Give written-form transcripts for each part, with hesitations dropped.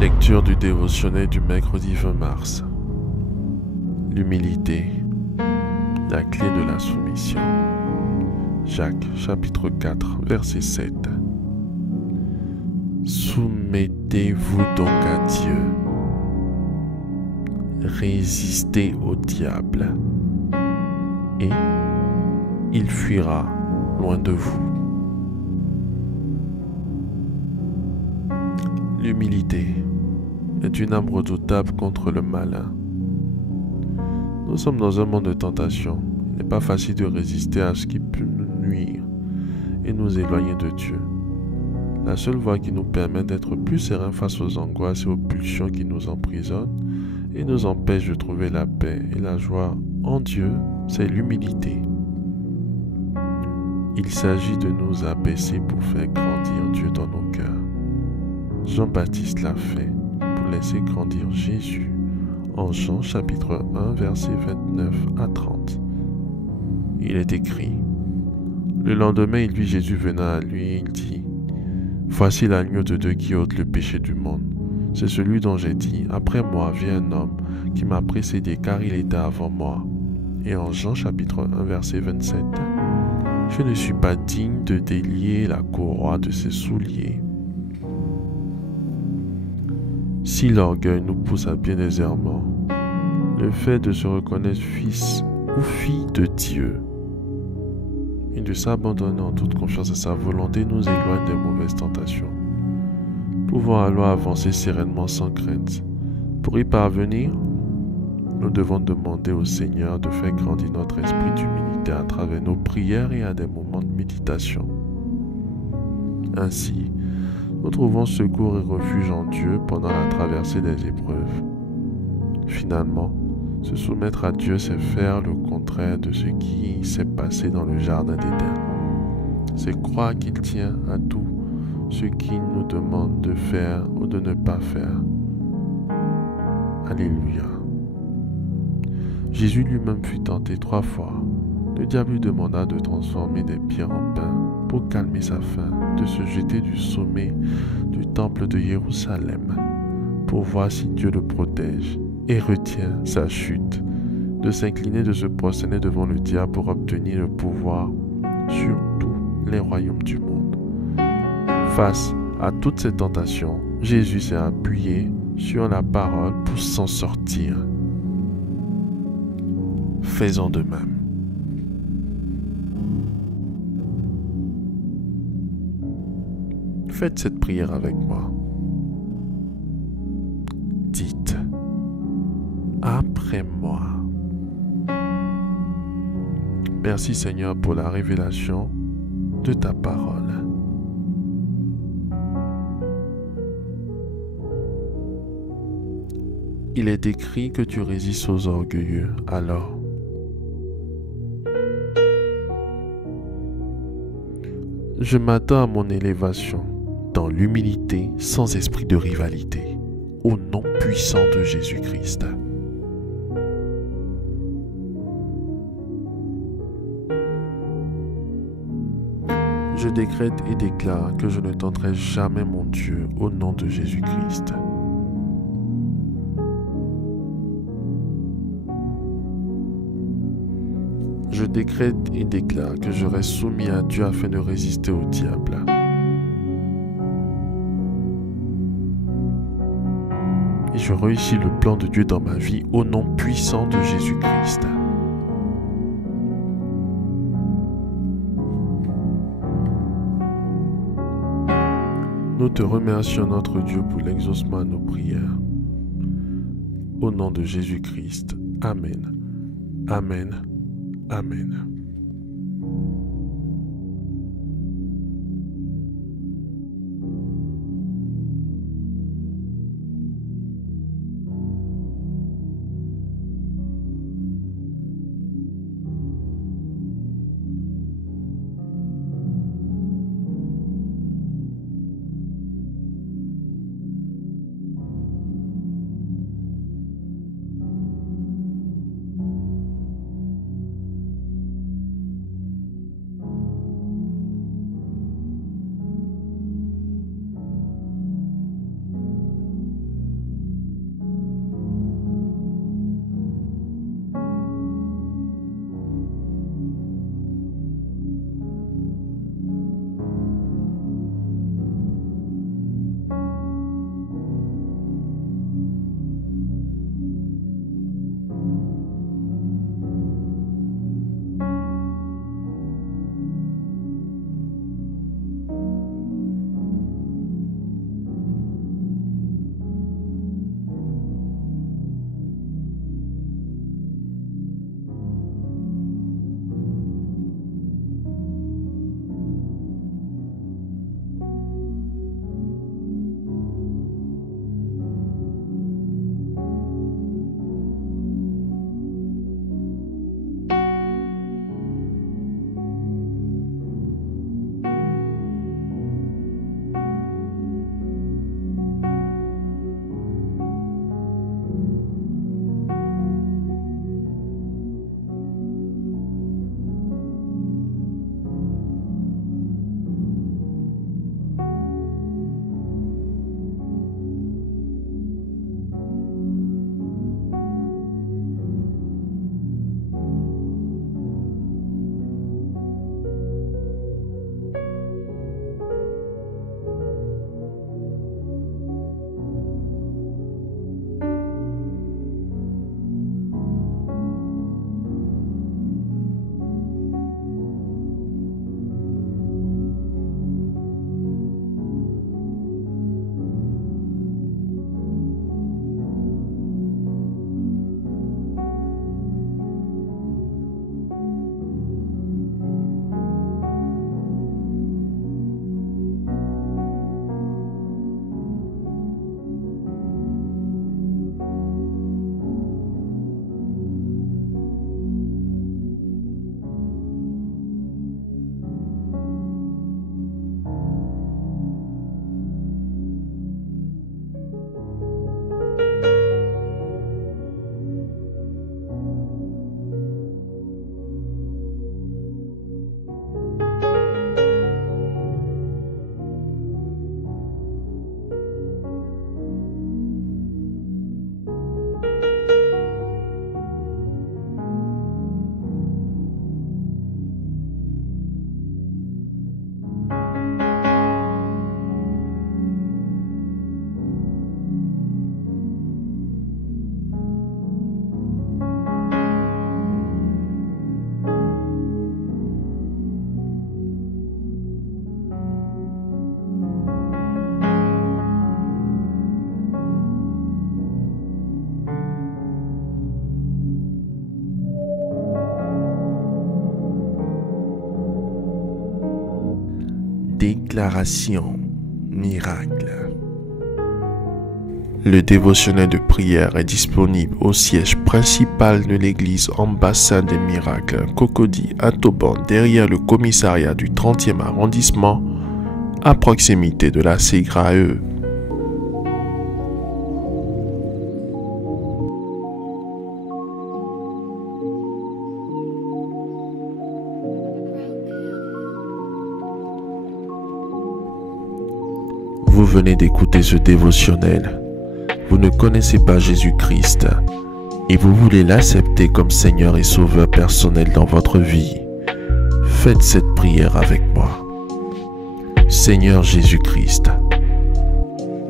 Lecture du dévotionnel du mercredi 20 mars. L'humilité, la clé de la soumission. Jacques chapitre 4 verset 7. Soumettez-vous donc à Dieu. Résistez au diable et il fuira loin de vous. L'humilité est une arme redoutable contre le malin. Nous sommes dans un monde de tentation. Il n'est pas facile de résister à ce qui peut nous nuire et nous éloigner de Dieu. La seule voie qui nous permet d'être plus sereins face aux angoisses et aux pulsions qui nous emprisonnent et nous empêchent de trouver la paix et la joie en Dieu, c'est l'humilité. Il s'agit de nous abaisser pour faire grandir Dieu dans nos cœurs. Jean-Baptiste l'a fait pour laisser grandir Jésus en Jean chapitre 1 versets 29 à 30. Il est écrit: Le lendemain, il vit Jésus venant à lui et il dit: Voici l'agneau de Dieu qui ôte le péché du monde. C'est celui dont j'ai dit: Après moi vient un homme qui m'a précédé car il était avant moi. Et en Jean chapitre 1 verset 27, Je ne suis pas digne de délier la courroie de ses souliers. Si l'orgueil nous pousse à bien des errements, le fait de se reconnaître fils ou fille de Dieu et de s'abandonner en toute confiance à sa volonté nous éloigne des mauvaises tentations. Pouvons alors avancer sereinement sans crainte. Pour y parvenir, nous devons demander au Seigneur de faire grandir notre esprit d'humilité à travers nos prières et à des moments de méditation. Ainsi, nous trouvons secours et refuge en Dieu pendant la traversée des épreuves. Finalement, se soumettre à Dieu, c'est faire le contraire de ce qui s'est passé dans le jardin d'Éden. C'est croire qu'il tient à tout ce qu'il nous demande de faire ou de ne pas faire. Alléluia. Jésus lui-même fut tenté 3 fois. Le diable lui demanda de transformer des pierres en pain pour calmer sa faim, de se jeter du sommet du temple de Jérusalem pour voir si Dieu le protège et retient sa chute, de s'incliner, de se prosterner devant le diable pour obtenir le pouvoir sur tous les royaumes du monde. Face à toutes ces tentations, Jésus s'est appuyé sur la parole pour s'en sortir. Faisons de même. Faites cette prière avec moi. Dites: Après moi. Merci Seigneur pour la révélation de ta parole. Il est écrit que tu résistes aux orgueilleux, alors je m'attends à mon élévation dans l'humilité sans esprit de rivalité, au nom puissant de Jésus-Christ. Je décrète et déclare que je ne tenterai jamais mon Dieu au nom de Jésus-Christ. Je décrète et déclare que je reste soumis à Dieu afin de résister au diable. Et je réussis le plan de Dieu dans ma vie au nom puissant de Jésus-Christ. Nous te remercions, notre Dieu, pour l'exaucement à nos prières. Au nom de Jésus-Christ. Amen. Amen. Amen. Déclaration miracle. Le dévotionnel de prière est disponible au siège principal de l'église Ambassade des Miracles, Cocody à Toban, derrière le commissariat du 30e arrondissement, à proximité de la SEGRAE. Vous venez d'écouter ce dévotionnel. Vous ne connaissez pas Jésus-Christ et vous voulez l'accepter comme Seigneur et Sauveur personnel dans votre vie. Faites cette prière avec moi. Seigneur Jésus-Christ,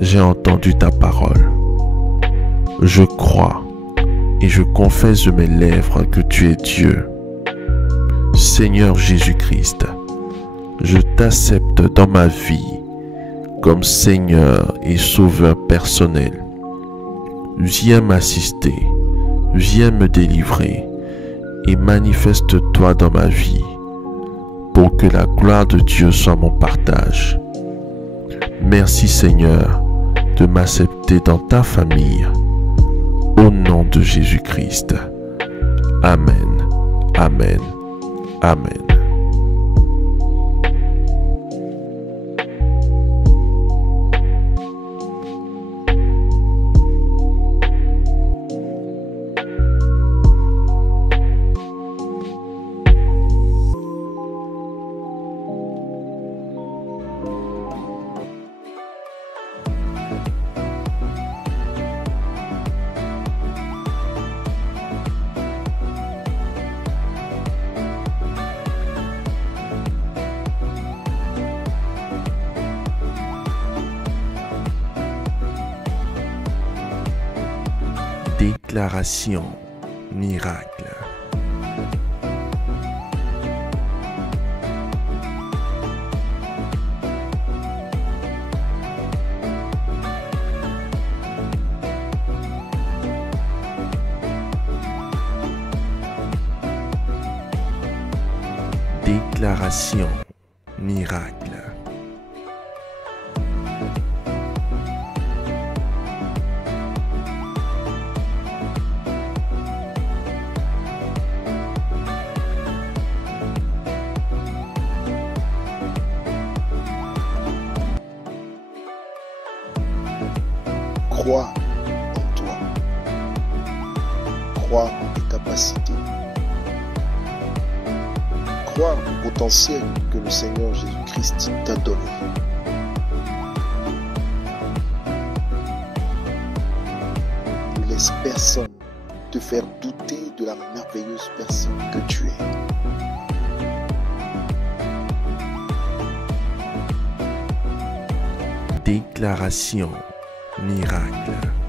j'ai entendu ta parole. Je crois et je confesse de mes lèvres que tu es Dieu. Seigneur Jésus-Christ, je t'accepte dans ma vie comme Seigneur et Sauveur personnel. Viens m'assister, viens me délivrer et manifeste-toi dans ma vie pour que la gloire de Dieu soit mon partage. Merci Seigneur de m'accepter dans ta famille. Au nom de Jésus-Christ. Amen, amen, amen. Déclaration miracle. Déclaration miracle. Crois en toi. Crois en tes capacités. Crois au potentiel que le Seigneur Jésus-Christ t'a donné. Ne laisse personne te faire douter de la merveilleuse personne que tu es. Déclaration miracle.